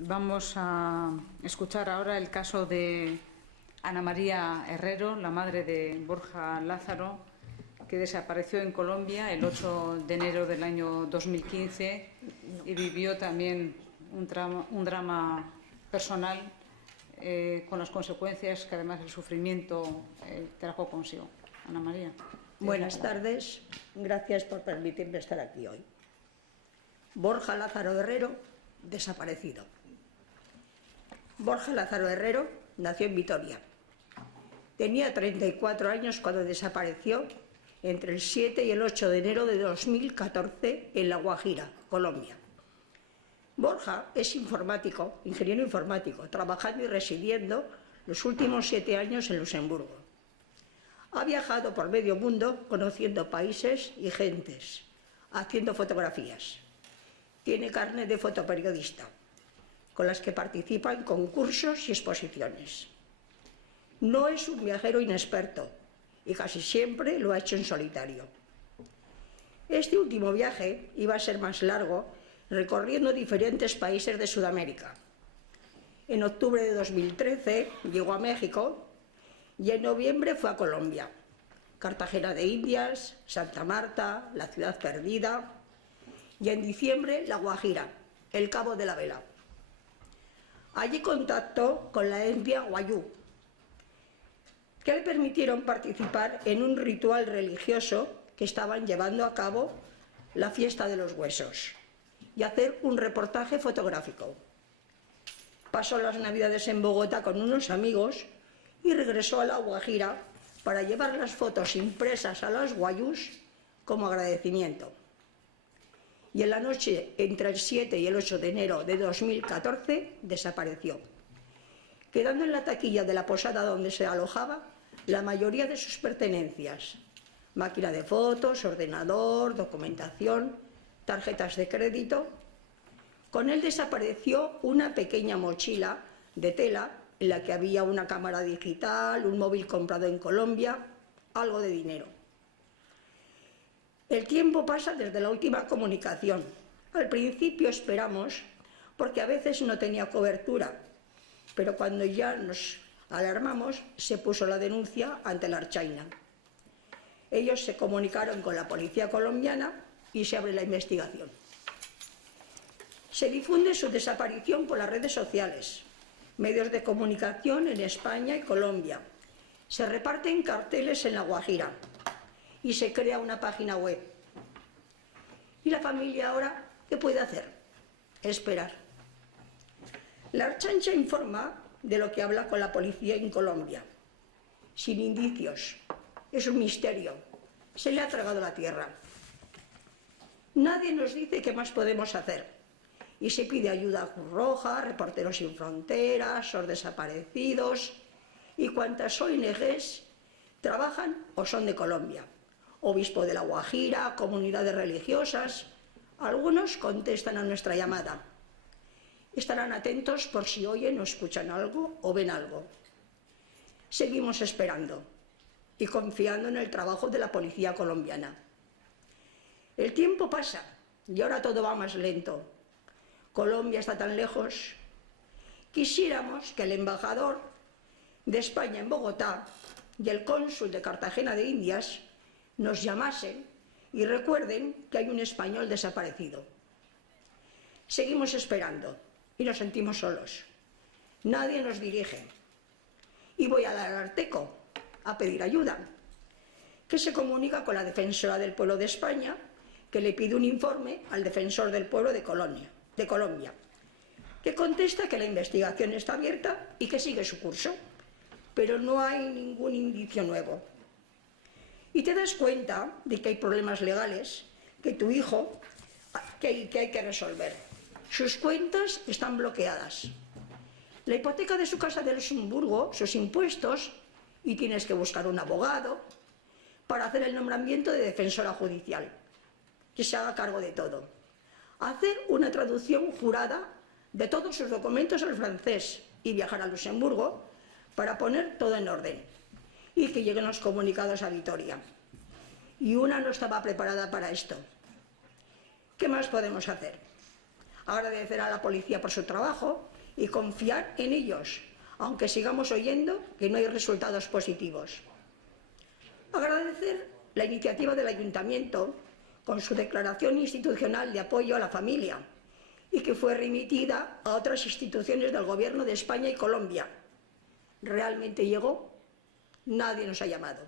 Vamos a escuchar ahora el caso de Ana María Herrero, la madre de Borja Lázaro, que desapareció en Colombia el 8 de enero del año 2015 y vivió también un drama personal con las consecuencias que además el sufrimiento trajo consigo. Ana María. Buenas tardes, gracias por permitirme estar aquí hoy. Borja Lázaro Herrero, desaparecido. Borja Lázaro Herrero nació en Vitoria. Tenía 34 años cuando desapareció entre el 7 y el 8 de enero de 2014 en La Guajira, Colombia. Borja es informático, ingeniero informático, trabajando y residiendo los últimos 7 años en Luxemburgo. Ha viajado por medio mundo conociendo países y gentes, haciendo fotografías. Tiene carnet de fotoperiodista, con las que participa en concursos y exposiciones. No es un viajero inexperto y casi siempre lo ha hecho en solitario. Este último viaje iba a ser más largo, recorriendo diferentes países de Sudamérica. En octubre de 2013 llegó a México y en noviembre fue a Colombia, Cartagena de Indias, Santa Marta, la Ciudad Perdida, y en diciembre La Guajira, el Cabo de la Vela. Allí contactó con la etnia Wayuu, que le permitieron participar en un ritual religioso que estaban llevando a cabo, la fiesta de los huesos, y hacer un reportaje fotográfico. Pasó las Navidades en Bogotá con unos amigos y regresó a La Guajira para llevar las fotos impresas a los Wayús como agradecimiento. Y en la noche entre el 7 y el 8 de enero de 2014 desapareció, quedando en la taquilla de la posada donde se alojaba la mayoría de sus pertenencias: máquina de fotos, ordenador, documentación, tarjetas de crédito. Con él desapareció una pequeña mochila de tela en la que había una cámara digital, un móvil comprado en Colombia, algo de dinero. El tiempo pasa desde la última comunicación. Al principio esperamos, porque a veces no tenía cobertura, pero cuando ya nos alarmamos, se puso la denuncia ante la Archaina. Ellos se comunicaron con la policía colombiana y se abre la investigación. Se difunde su desaparición por las redes sociales, medios de comunicación en España y Colombia. Se reparten carteles en La Guajira y se crea una página web. ¿Y la familia ahora qué puede hacer? Esperar. La Archancha informa de lo que habla con la policía en Colombia, sin indicios. Es un misterio. Se le ha tragado la tierra. Nadie nos dice qué más podemos hacer. Y se pide ayuda a Cruz Roja, Reporteros Sin Fronteras, SOS Desaparecidos y cuantas ONGs trabajan o son de Colombia. Obispo de La Guajira, comunidades religiosas. Algunos contestan a nuestra llamada. Estarán atentos por si oyen o escuchan algo o ven algo. Seguimos esperando y confiando en el trabajo de la policía colombiana. El tiempo pasa y ahora todo va más lento. Colombia está tan lejos. Quisiéramos que el embajador de España en Bogotá y el cónsul de Cartagena de Indias nos llamasen y recuerden que hay un español desaparecido. Seguimos esperando y nos sentimos solos. Nadie nos dirige. Y voy al Ararteko a pedir ayuda, que se comunica con la defensora del pueblo de España, que le pide un informe al defensor del pueblo de Colombia, que contesta que la investigación está abierta y que sigue su curso, pero no hay ningún indicio nuevo. Y te das cuenta de que hay problemas legales, que tu hijo, que hay que resolver. Sus cuentas están bloqueadas. La hipoteca de su casa de Luxemburgo, sus impuestos, y tienes que buscar un abogado para hacer el nombramiento de defensora judicial, que se haga cargo de todo. Hacer una traducción jurada de todos sus documentos al francés y viajar a Luxemburgo para poner todo en orden y que lleguen los comunicados a Vitoria. Y una no estaba preparada para esto. ¿Qué más podemos hacer? agradecer a la policía por su trabajo y confiar en ellos, aunque sigamos oyendo que no hay resultados positivos. Agradecer la iniciativa del Ayuntamiento con su declaración institucional de apoyo a la familia y que fue remitida a otras instituciones del Gobierno de España y Colombia. ¿Realmente llegó? Nadie nos ha llamado.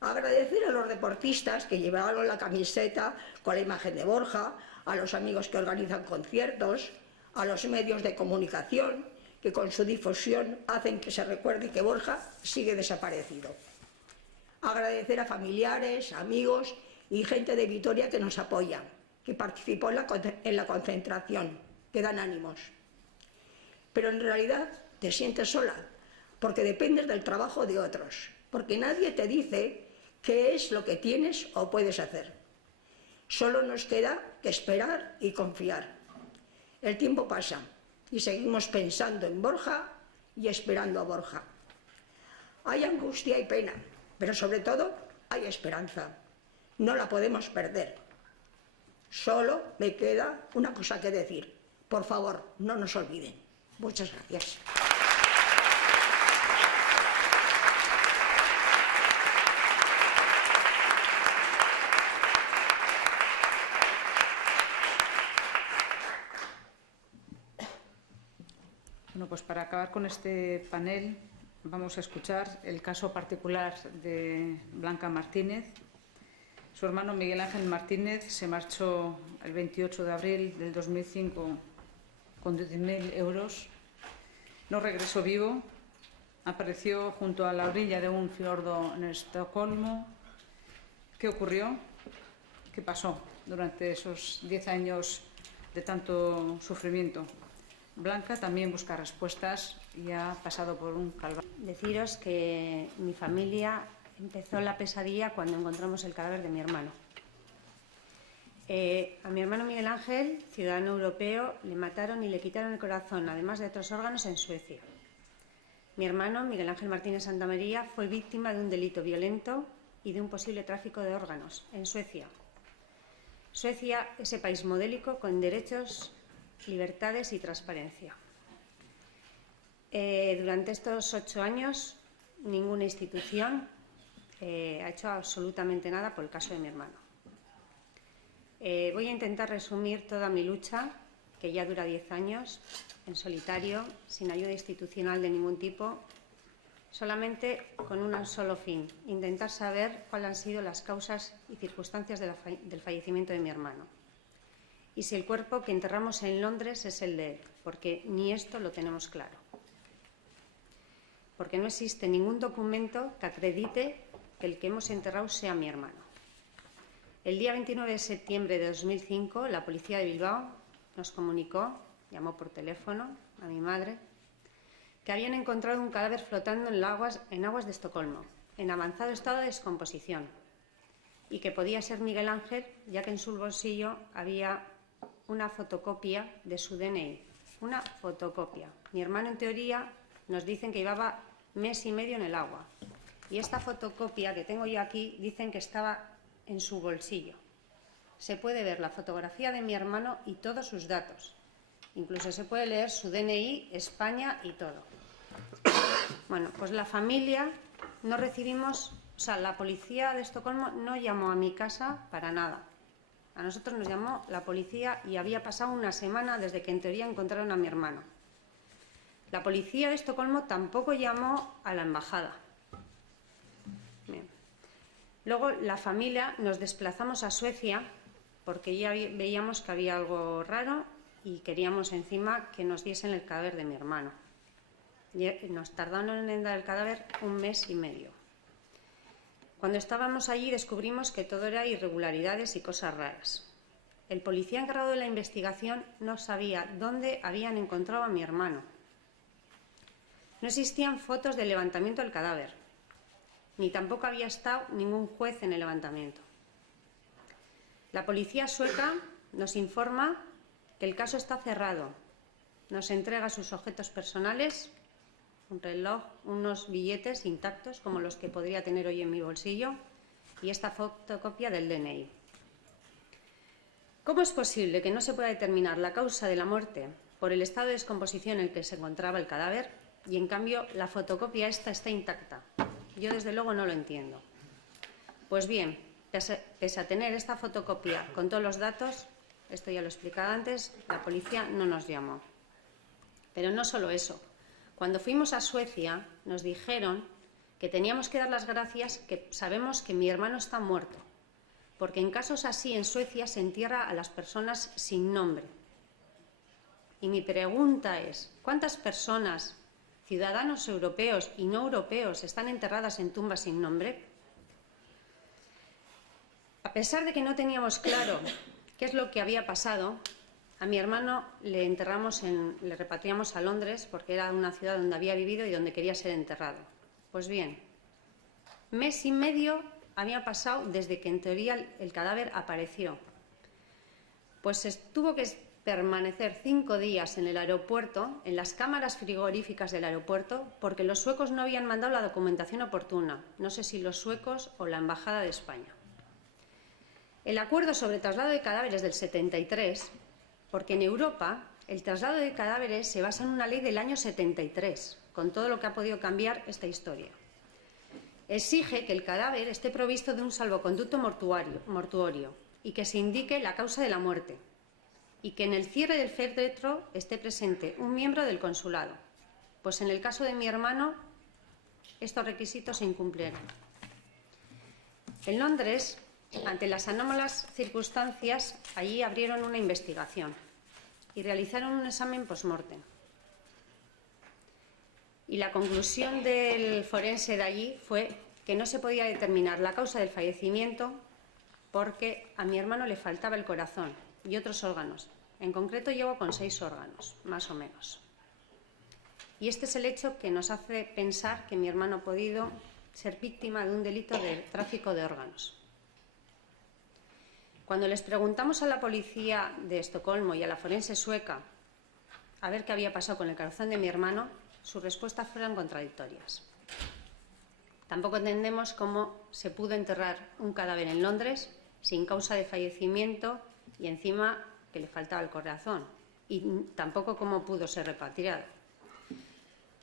Agradecer a los deportistas que llevaron la camiseta con la imagen de Borja, a los amigos que organizan conciertos, a los medios de comunicación que con su difusión hacen que se recuerde que Borja sigue desaparecido. Agradecer a familiares, amigos y gente de Vitoria que nos apoya, que participó en la concentración, que dan ánimos. Pero en realidad te sientes sola, porque dependes del trabajo de otros, porque nadie te dice qué es lo que tienes o puedes hacer. Solo nos queda que esperar y confiar. El tiempo pasa y seguimos pensando en Borja y esperando a Borja. Hay angustia y pena, pero sobre todo hay esperanza. No la podemos perder. Solo me queda una cosa que decir. Por favor, no nos olviden. Muchas gracias. Bueno, pues para acabar con este panel vamos a escuchar el caso particular de Blanca Martínez. Su hermano Miguel Ángel Martínez se marchó el 28 de abril del 2005 con 10.000 euros. No regresó vivo. Apareció junto a la orilla de un fiordo en Estocolmo. ¿Qué ocurrió? ¿Qué pasó durante esos 10 años de tanto sufrimiento? Blanca también busca respuestas y ha pasado por un calvario. Deciros que mi familia empezó la pesadilla cuando encontramos el cadáver de mi hermano. A mi hermano Miguel Ángel, ciudadano europeo, le mataron y le quitaron el corazón, además de otros órganos, en Suecia. Mi hermano, Miguel Ángel Martínez Santamaría, fue víctima de un delito violento y de un posible tráfico de órganos en Suecia. Suecia, ese país modélico con derechos, libertades y transparencia. Durante estos 8 años, ninguna institución ha hecho absolutamente nada por el caso de mi hermano. Voy a intentar resumir toda mi lucha, que ya dura 10 años, en solitario, sin ayuda institucional de ningún tipo, solamente con un solo fin: intentar saber cuáles han sido las causas y circunstancias del fallecimiento de mi hermano. Y si el cuerpo que enterramos en Londres es el de él, porque ni esto lo tenemos claro. Porque no existe ningún documento que acredite que el que hemos enterrado sea mi hermano. El día 29 de septiembre de 2005, la policía de Bilbao nos comunicó, llamó por teléfono a mi madre, que habían encontrado un cadáver flotando en aguas de Estocolmo, en avanzado estado de descomposición, y que podía ser Miguel Ángel, ya que en su bolsillo había una fotocopia de su DNI. Una fotocopia. Mi hermano, en teoría, nos dicen que llevaba 1 mes y medio en el agua. Y esta fotocopia que tengo yo aquí, dicen que estaba en su bolsillo. Se puede ver la fotografía de mi hermano y todos sus datos. Incluso se puede leer su DNI, España y todo. Bueno, pues la familia no recibimos, o sea, la policía de Estocolmo no llamó a mi casa para nada. A nosotros nos llamó la policía y había pasado una semana desde que en teoría encontraron a mi hermano. La policía de Estocolmo tampoco llamó a la embajada. Bien. Luego la familia nos desplazamos a Suecia porque ya veíamos que había algo raro y queríamos encima que nos diesen el cadáver de mi hermano. Y nos tardaron en dar el cadáver 1 mes y medio. Cuando estábamos allí descubrimos que todo era irregularidades y cosas raras. El policía encargado de la investigación no sabía dónde habían encontrado a mi hermano. No existían fotos del levantamiento del cadáver, ni tampoco había estado ningún juez en el levantamiento. La policía sueca nos informa que el caso está cerrado. Nos entrega sus objetos personales, un reloj, unos billetes intactos como los que podría tener hoy en mi bolsillo y esta fotocopia del DNI. ¿Cómo es posible que no se pueda determinar la causa de la muerte por el estado de descomposición en el que se encontraba el cadáver y, en cambio, la fotocopia esta está intacta? Yo, desde luego, no lo entiendo. Pues bien, pese a tener esta fotocopia con todos los datos, esto ya lo he explicado antes, la policía no nos llamó. Pero no solo eso. Cuando fuimos a Suecia, nos dijeron que teníamos que dar las gracias, que sabemos que mi hermano está muerto, porque en casos así en Suecia se entierra a las personas sin nombre. Y mi pregunta es, ¿cuántas personas, ciudadanos europeos y no europeos, están enterradas en tumbas sin nombre? A pesar de que no teníamos claro qué es lo que había pasado, a mi hermano le repatriamos a Londres porque era una ciudad donde había vivido y donde quería ser enterrado. Pues bien, mes y medio había pasado desde que en teoría el cadáver apareció. Pues tuvo que permanecer 5 días en el aeropuerto, en las cámaras frigoríficas del aeropuerto, porque los suecos no habían mandado la documentación oportuna. No sé si los suecos o la Embajada de España. El acuerdo sobre traslado de cadáveres del 73, porque en Europa el traslado de cadáveres se basa en una ley del año 73, con todo lo que ha podido cambiar esta historia. Exige que el cadáver esté provisto de un salvoconducto mortuorio y que se indique la causa de la muerte y que en el cierre del féretro esté presente un miembro del consulado. Pues en el caso de mi hermano, estos requisitos se incumplieron. En Londres, ante las anómalas circunstancias, allí abrieron una investigación y realizaron un examen post-mortem. Y la conclusión del forense de allí fue que no se podía determinar la causa del fallecimiento porque a mi hermano le faltaba el corazón y otros órganos. En concreto llegó con 6 órganos, más o menos. Y este es el hecho que nos hace pensar que mi hermano ha podido ser víctima de un delito de tráfico de órganos. Cuando les preguntamos a la policía de Estocolmo y a la forense sueca a ver qué había pasado con el corazón de mi hermano, sus respuestas fueron contradictorias. Tampoco entendemos cómo se pudo enterrar un cadáver en Londres sin causa de fallecimiento y encima que le faltaba el corazón, y tampoco cómo pudo ser repatriado.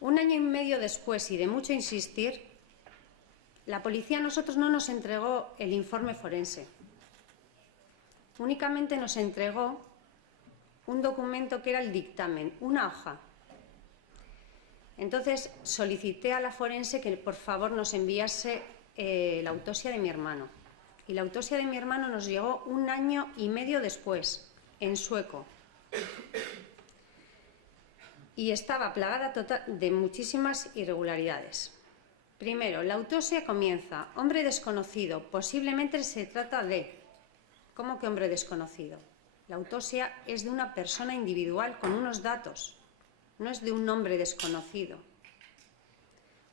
1 año y medio después y de mucho insistir, la policía a nosotros no nos entregó el informe forense. Únicamente nos entregó un documento que era el dictamen, una hoja. Entonces solicité a la forense que por favor nos enviase la autopsia de mi hermano. Y la autopsia de mi hermano nos llegó 1 año y medio después, en sueco. Y estaba plagada de muchísimas irregularidades. Primero, la autopsia comienza, hombre desconocido, posiblemente se trata de... ¿Cómo que hombre desconocido? La autopsia es de una persona individual con unos datos, no es de un hombre desconocido.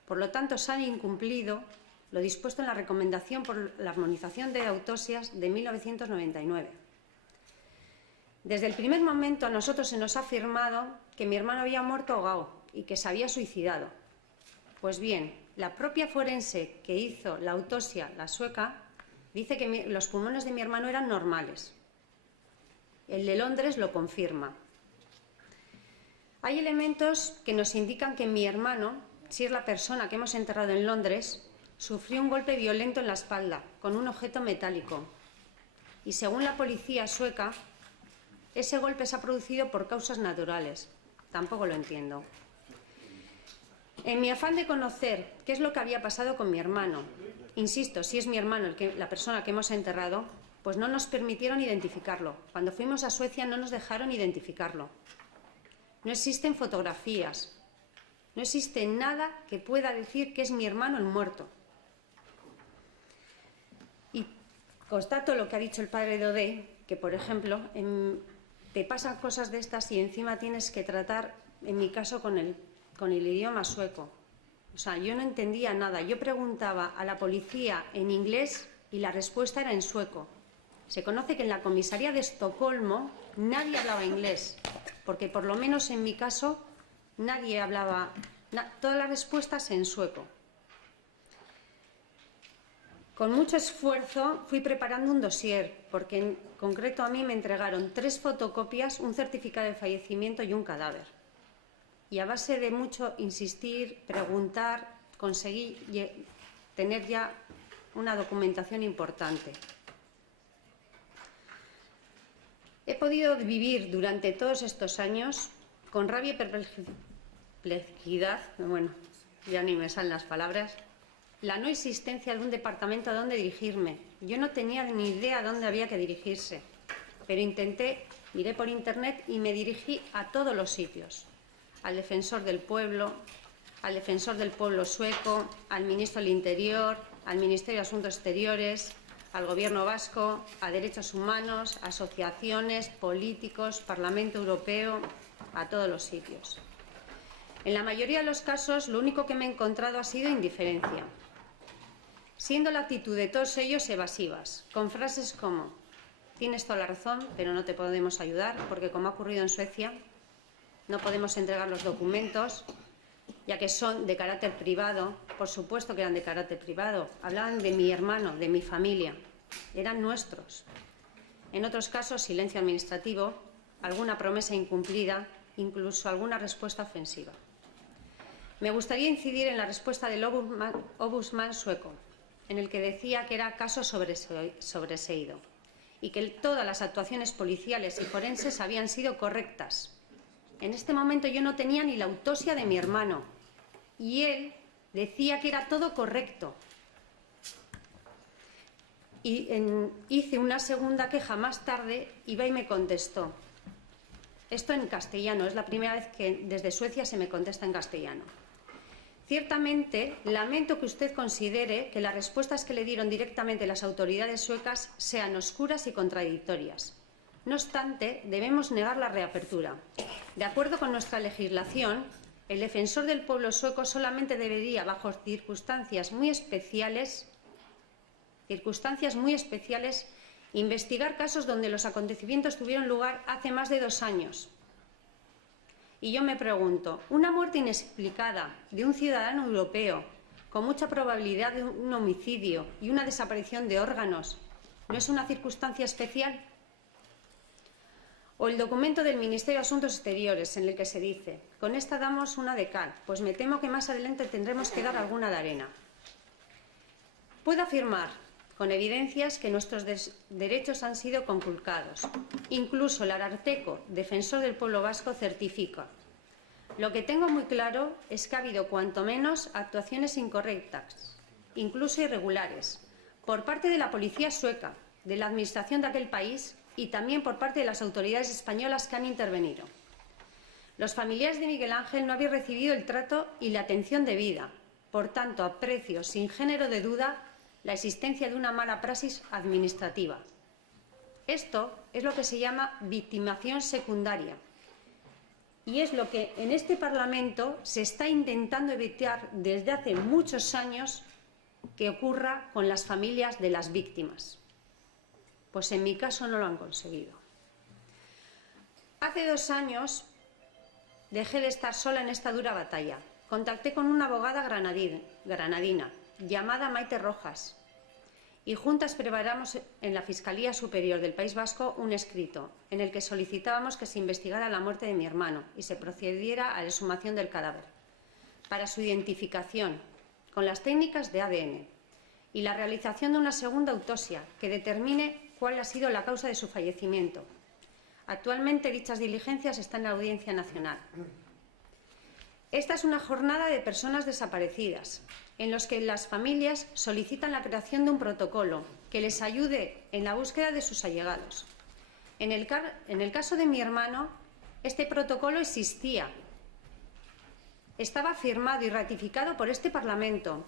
Por lo tanto, se ha incumplido lo dispuesto en la recomendación por la armonización de autopsias de 1999. Desde el primer momento a nosotros se nos ha afirmado que mi hermano había muerto ahogado y que se había suicidado. Pues bien, la propia forense que hizo la autopsia, la sueca, dice que los pulmones de mi hermano eran normales. El de Londres lo confirma. Hay elementos que nos indican que mi hermano, si es la persona que hemos enterrado en Londres, sufrió un golpe violento en la espalda con un objeto metálico. Y según la policía sueca, ese golpe se ha producido por causas naturales. Tampoco lo entiendo. En mi afán de conocer qué es lo que había pasado con mi hermano, insisto, si es mi hermano la persona que hemos enterrado, pues no nos permitieron identificarlo. Cuando fuimos a Suecia no nos dejaron identificarlo. No existen fotografías, no existe nada que pueda decir que es mi hermano el muerto. Y constato lo que ha dicho el padre de Odé, que por ejemplo, te pasan cosas de estas y encima tienes que tratar, en mi caso, con el idioma sueco. O sea, yo no entendía nada. Yo preguntaba a la policía en inglés y la respuesta era en sueco. Se conoce que en la comisaría de Estocolmo nadie hablaba inglés, porque por lo menos en mi caso nadie hablaba, todas las respuestas en sueco. Con mucho esfuerzo fui preparando un dossier, porque en concreto a mí me entregaron 3 fotocopias, un certificado de fallecimiento y un cadáver. Y a base de mucho insistir, preguntar, conseguí tener ya una documentación importante. He podido vivir durante todos estos años con rabia y perplejidad, bueno, ya ni me salen las palabras, la no existencia de un departamento a dónde dirigirme. Yo no tenía ni idea a dónde había que dirigirse, pero miré por internet y me dirigí a todos los sitios. Al defensor del pueblo sueco, al ministro del Interior, al Ministerio de Asuntos Exteriores, al Gobierno vasco, a derechos humanos, asociaciones, políticos, Parlamento Europeo, a todos los sitios. En la mayoría de los casos, lo único que me he encontrado ha sido indiferencia, siendo la actitud de todos ellos evasivas, con frases como: tienes toda la razón, pero no te podemos ayudar, porque como ha ocurrido en Suecia, no podemos entregar los documentos, ya que son de carácter privado. Por supuesto que eran de carácter privado. Hablaban de mi hermano, de mi familia. Eran nuestros. En otros casos, silencio administrativo, alguna promesa incumplida, incluso alguna respuesta ofensiva. Me gustaría incidir en la respuesta del Ombudsman sueco, en el que decía que era caso sobreseído y que todas las actuaciones policiales y forenses habían sido correctas. En este momento yo no tenía ni la autopsia de mi hermano y él decía que era todo correcto. Y hice una segunda queja más tarde y va y me contestó. Esto en castellano, es la primera vez que desde Suecia se me contesta en castellano. Ciertamente, lamento que usted considere que las respuestas que le dieron directamente las autoridades suecas sean oscuras y contradictorias. No obstante, debemos negar la reapertura. De acuerdo con nuestra legislación, el defensor del pueblo sueco solamente debería, bajo circunstancias muy especiales, investigar casos donde los acontecimientos tuvieron lugar hace más de 2 años. Y yo me pregunto, ¿una muerte inexplicada de un ciudadano europeo con mucha probabilidad de un homicidio y una desaparición de órganos no es una circunstancia especial? O el documento del Ministerio de Asuntos Exteriores en el que se dice: con esta damos una de cal, pues me temo que más adelante tendremos que dar alguna de arena. Puedo afirmar con evidencias que nuestros derechos han sido conculcados. Incluso el Ararteko, defensor del pueblo vasco, certifica. Lo que tengo muy claro es que ha habido cuanto menos actuaciones incorrectas, incluso irregulares, por parte de la policía sueca, de la administración de aquel país y también por parte de las autoridades españolas que han intervenido. Los familiares de Miguel Ángel no habían recibido el trato y la atención debida. Por tanto, aprecio sin género de duda la existencia de una mala praxis administrativa. Esto es lo que se llama victimación secundaria y es lo que en este Parlamento se está intentando evitar desde hace muchos años que ocurra con las familias de las víctimas. Pues en mi caso no lo han conseguido. Hace 2 años dejé de estar sola en esta dura batalla. Contacté con una abogada granadina llamada Maite Rojas y juntas preparamos en la Fiscalía Superior del País Vasco un escrito en el que solicitábamos que se investigara la muerte de mi hermano y se procediera a la exhumación del cadáver para su identificación con las técnicas de ADN y la realización de una segunda autopsia que determine cuál ha sido la causa de su fallecimiento. Actualmente dichas diligencias están en la Audiencia Nacional. Esta es una jornada de personas desaparecidas, en los que las familias solicitan la creación de un protocolo que les ayude en la búsqueda de sus allegados. En el caso de mi hermano, este protocolo existía. Estaba firmado y ratificado por este Parlamento.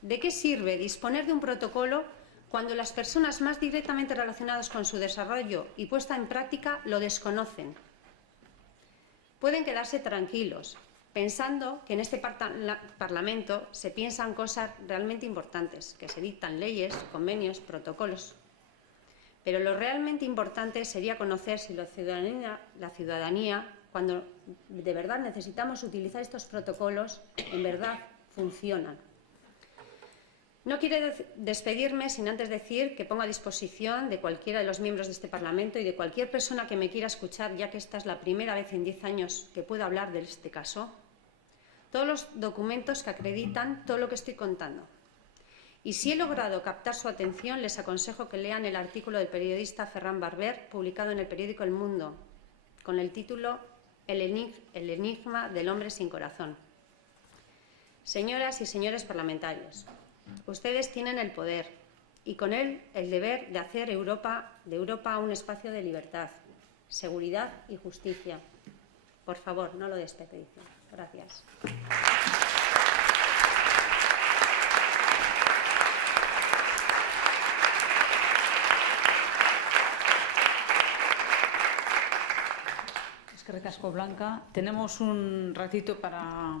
¿De qué sirve disponer de un protocolo cuando las personas más directamente relacionadas con su desarrollo y puesta en práctica lo desconocen? Pueden quedarse tranquilos, pensando que en este Parlamento se piensan cosas realmente importantes, que se dictan leyes, convenios, protocolos. Pero lo realmente importante sería conocer si la ciudadanía, cuando de verdad necesitamos utilizar estos protocolos, en verdad funcionan. No quiero despedirme sin antes decir que pongo a disposición de cualquiera de los miembros de este Parlamento y de cualquier persona que me quiera escuchar, ya que esta es la primera vez en 10 años que puedo hablar de este caso, todos los documentos que acreditan todo lo que estoy contando. Y si he logrado captar su atención, les aconsejo que lean el artículo del periodista Ferran Barber, publicado en el periódico El Mundo, con el título El enigma del hombre sin corazón. Señoras y señores parlamentarios, ustedes tienen el poder y con él el deber de hacer de Europa un espacio de libertad, seguridad y justicia. Por favor, no lo desperdicien. Gracias. Eskerrik asko, Blanca. Tenemos un ratito para